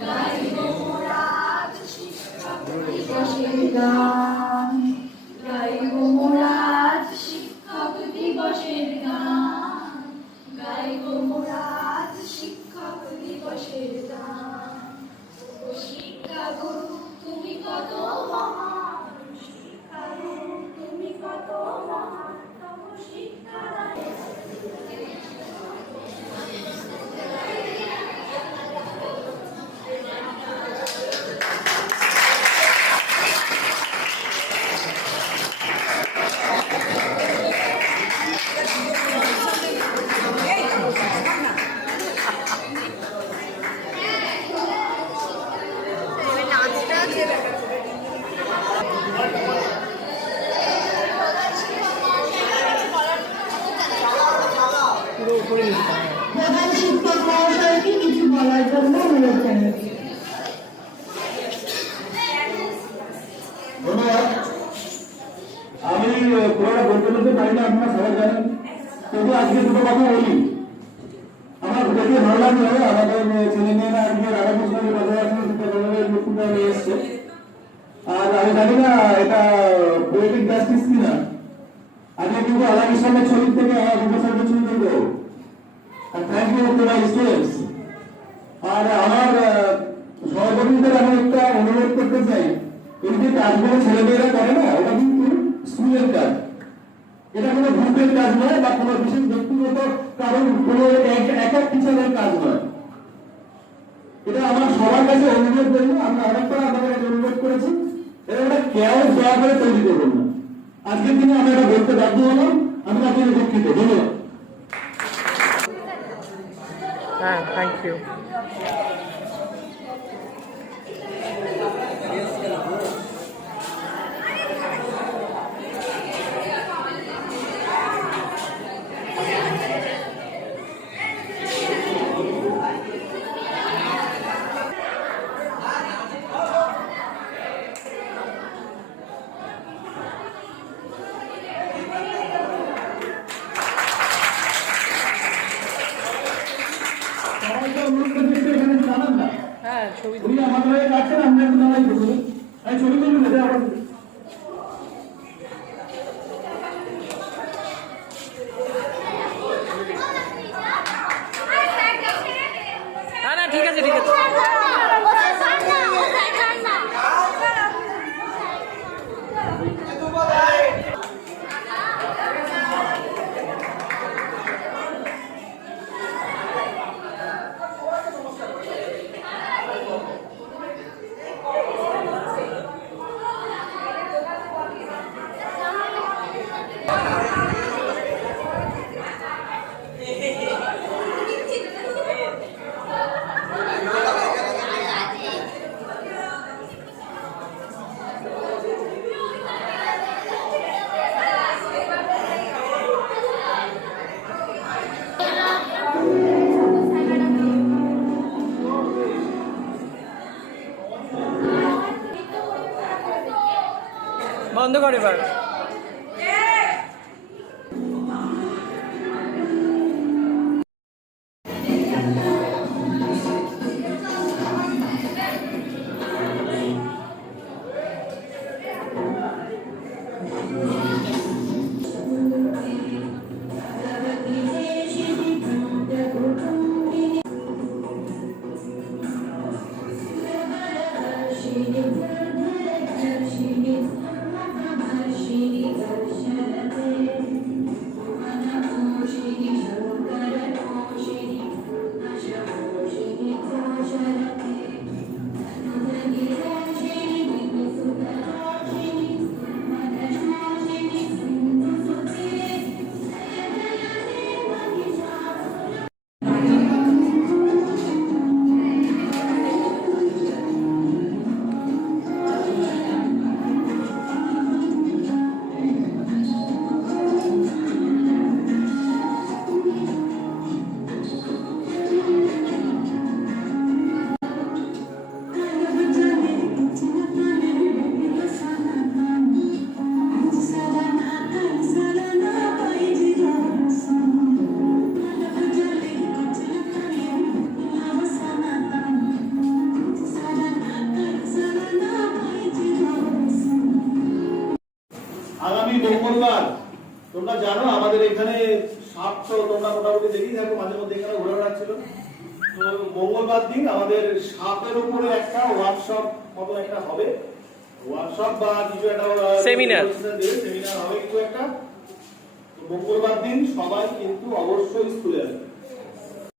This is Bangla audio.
Dai-lhe moradas, আমি পুরোটা বলতে বলতে পারি না, আপনারা সবাই জানেন। আজকে দুটো কথা বলি। আমার দেখে ভালো লাগল, আমাদের ছেলে মেয়েরা আজকে রাধাকৃষ্ণের কথা বিদ্যালয়ের বক্তৃতা নিয়ে এসছে। আর আমি জানি না, এটা পোয়েটিক জাস্টিস কিনা। আজকে কিন্তু রাধাকৃষ্ণের ছবি থেকে আমার বিভাষাকে ছবি দেবো আর thank you to my students আর আমার সহকর্মীদের আমি একটা অনুরোধ করতে চাই। এই যে কাজগুলো ছেলেমেয়েরা করে না ওটা কিন্তু স্কুলের কাজ। এটা কোনো গ্রুপের কাজ নয় বা কোনো বিশেষ ব্যক্তিগত কারণ, কোনো এক- একক টিচারের কাজ নয়। এটা আমার সবার কাছে অনুরোধ করব আমি অনেকবার আপনাদের কাছে অনুরোধ করেছি, এটা একটা কেউ দয়া করে তৈরি করবেন না আজকের দিনে আমি এটা বলতে বাধ্য হলাম, আমি আপনাদের দুঃখিত, ধন্যবাদ হ্যাঁ থ্যাংক ইউ সবাইকে অনুরোধ করছি একটু এখানে জানান না হ্যাঁ ছবি হয়ে কাটছেন দাঁড়াই করব ছবি এটা আবার না ঠিক আছে ঠিক আছে। বন্ধ করে তোমরা জানো আমাদের এখানে সাপ তো তোমরা মোটামুটি দেখি থাকো মাঝে মধ্যে এখানে ঘোরা বেড়াচ্ছিল তো মঙ্গলবার দিন আমাদের সাপের উপরে একটা ওয়ার্কশপ মতো একটা হবে। ওয়ার্কশপ বা কিছু একটা সেমিনার সেমিনার হবে কিছু একটা। মঙ্গলবার দিন সবাই কিন্তু অবশ্যই স্কুলে আসবে।